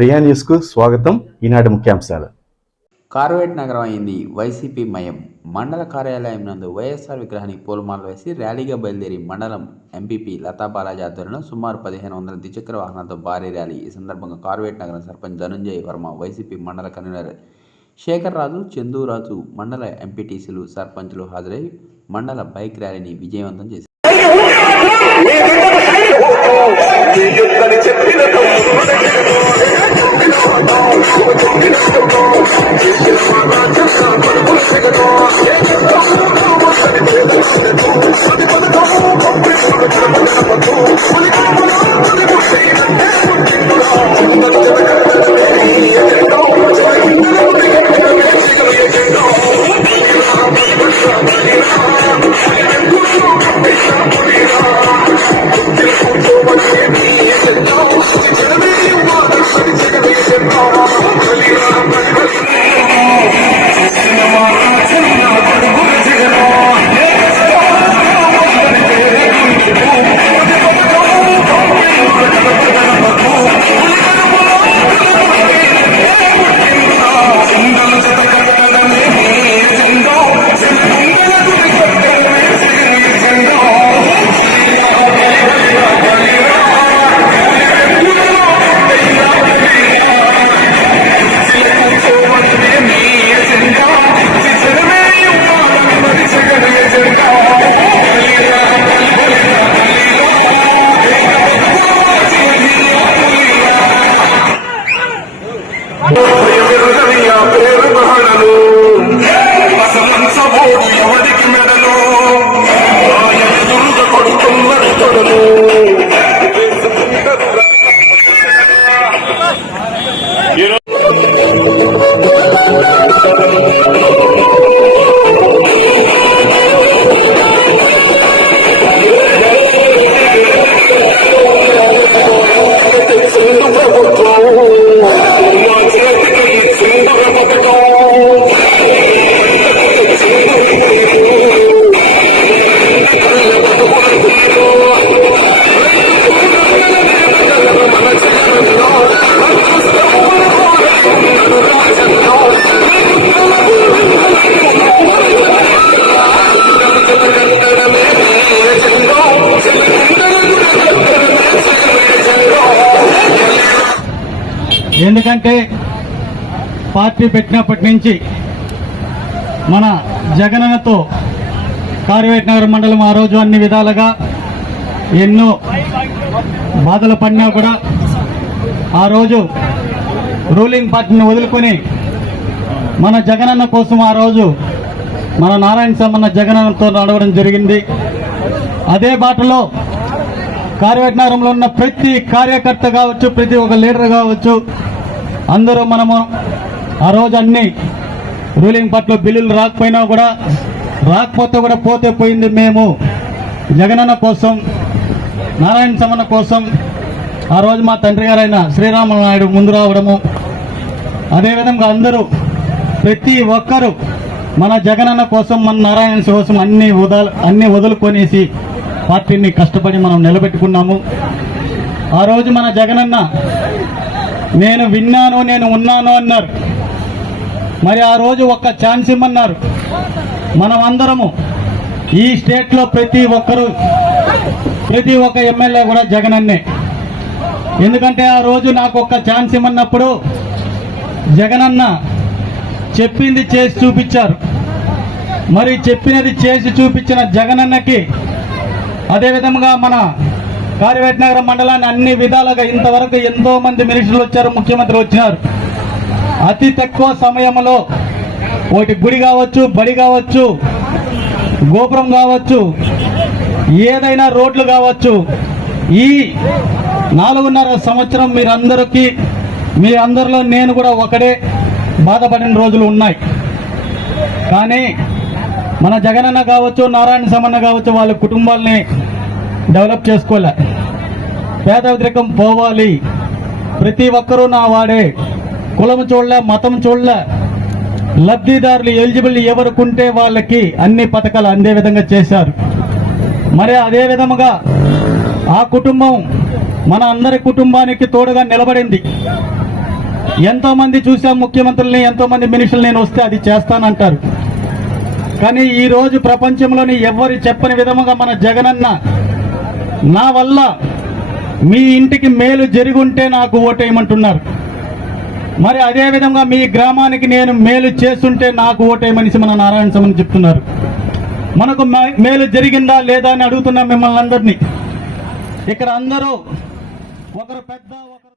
ప్రియా న్యూస్కు స్వాగతం. ఈనాటి ముఖ్యాంశాలు. కార్వేట్ నగరం అయింది. వైసీపీ మయం. మండల కార్యాలయం నందు వైఎస్ఆర్ విగ్రహానికి పూలమాలలు వేసి ర్యాలీగా బయలుదేరి మండలం ఎంపీపీ లతా బాలాజీ ఆధ్వర్యంలో సుమారు పదిహేను వందల ద్విచక్ర వాహనాలతో భారీ ర్యాలీ. ఈ సందర్భంగా కార్వేట్ నగరం సర్పంచ్ ధనుంజయ్ వర్మ వైసీపీ మండల కన్వీనర్ శేఖర్ రాజు చందూరాజు మండల ఎంపీటీసీలు సర్పంచ్లు హాజరై మండల బైక్ ర్యాలీని విజయవంతం చేశారు. ఎదురుదనియా పేరు మహడలు అసమంచబోడు ఎందుకంటే పార్టీ పెట్టినప్పటి నుంచి మన జగనన్నతో కార్వేట్ నగర మండలం ఆ రోజు అన్ని విధాలుగా ఎన్నో బాధలు పడినా కూడా ఆ రోజు రూలింగ్ పార్టీని వదులుకొని మన జగనన్న కోసం ఆ రోజు మన నారాయణ సమ్మన్న జగనన్నతో నడవడం జరిగింది. అదే బాటలో కార్యవర్గ నగరంలో ఉన్న ప్రతి కార్యకర్త కావచ్చు ప్రతి ఒక్క లీడర్ కావచ్చు అందరూ మనము ఆ రోజు అన్ని రూలింగ్ పట్ల బిల్లులు రాకపోయినా కూడా రాకపోతే కూడా పోతే పోయింది మేము. జగనన్న కోసం నారాయణ సమన్న కోసం ఆ రోజు మా తండ్రి గారైన శ్రీరాములు నాయుడు ముందు రావడము. అదేవిధంగా అందరూ ప్రతి ఒక్కరూ మన జగనన్న కోసం మన నారాయణ కోసం అన్ని వదల అన్ని వదులుకొనేసి పార్టీని కష్టపడి మనం నిలబెట్టుకున్నాము. ఆ రోజు మన జగనన్న నేను విన్నాను నేను ఉన్నాను అన్నారు. మరి ఆ రోజు ఒక్క ఛాన్స్ ఇమ్మన్నారు. మనం అందరము ఈ స్టేట్లో ప్రతి ఒక్కరు ప్రతి ఒక్క ఎమ్మెల్యే కూడా జగన్ అన్నే ఎందుకంటే ఆ రోజు నాకు ఒక్క ఛాన్స్ ఇమ్మన్నప్పుడు జగనన్న చెప్పింది చేసి చూపించారు. మరి చెప్పినది చేసి చూపించిన జగనన్నకి అదేవిధంగా మన కార్యవేట నగరం మండలాన్ని అన్ని విధాలుగా ఇంతవరకు ఎంతో మంది మినిస్టర్లు వచ్చారు ముఖ్యమంత్రి వచ్చినారు. అతి తక్కువ సమయంలో ఒకటి గుడి కావచ్చు బడి కావచ్చు గోపురం కావచ్చు ఏదైనా రోడ్లు కావచ్చు. ఈ నాలుగున్నర సంవత్సరం మీరందరికీ మీ అందరిలో నేను కూడా ఒకడే బాధపడిన రోజులు ఉన్నాయి. కానీ మన జగనన్న కావచ్చు నారాయణ సమన్న కావచ్చు వాళ్ళ కుటుంబాల్ని డెవలప్ చేసుకోలే. పేద వ్యతిరేకం పోవాలి. ప్రతి ఒక్కరూ నా వాడే. కులం చూడలే మతం చూడలే. లబ్ధిదారులు ఎలిజిబుల్ ఎవరుకుంటే వాళ్ళకి అన్ని పథకాలు అందే విధంగా చేశారు. మరి అదే విధముగా ఆ కుటుంబం మన అందరి కుటుంబానికి తోడుగా నిలబడింది. ఎంతోమంది చూసాం ముఖ్యమంత్రుల్ని ఎంతోమంది మినిస్టర్లు నేను వస్తే అది చేస్తానంటారు. కానీ ఈరోజు ప్రపంచంలోని ఎవరు చెప్పని విధముగా మన జగనన్న నా వల్ల మీ ఇంటికి మేలు జరుగుంటే నాకు ఓటేయమంటున్నారు. మరి అదే విధంగా మీ గ్రామానికి నేను మేలు చేస్తుంటే నాకు ఓటేయమని మన నారాయణ సమని చెప్తున్నారు. మనకు మేలు జరిగిందా లేదా అని అడుగుతున్నాం మిమ్మల్ని అందరినీ. ఇక్కడ అందరూ ఒకరు పెద్ద ఒకరు